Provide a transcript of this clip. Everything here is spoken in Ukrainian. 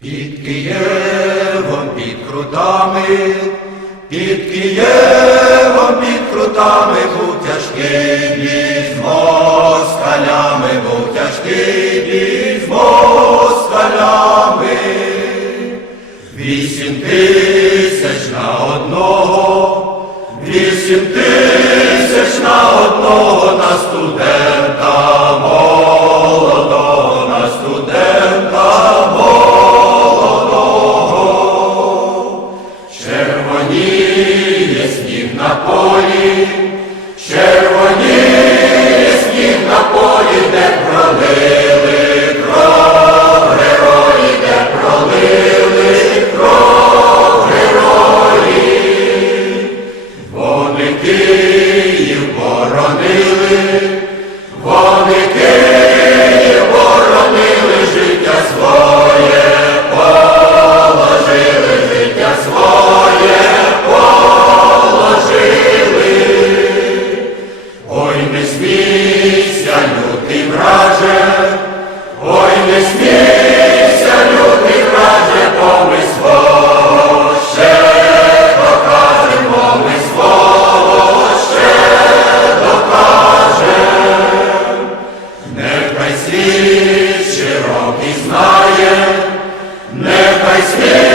Під Києвом, під крутами, під Києвом, під крутами був тяжкий бій москалями, був тяжкий бій москалями. Вісім тисяч на одного, Червоніє сніг на полі, червоніє сніг на полі, де пролили кров герої, де пролили кров герої. Вони Київ боронили, лютий враже, ой не смійся, лютий враже, бо ми свого ще докажемо, ми свого ще докажемо. Нехай світ широкий знає, нехай світ.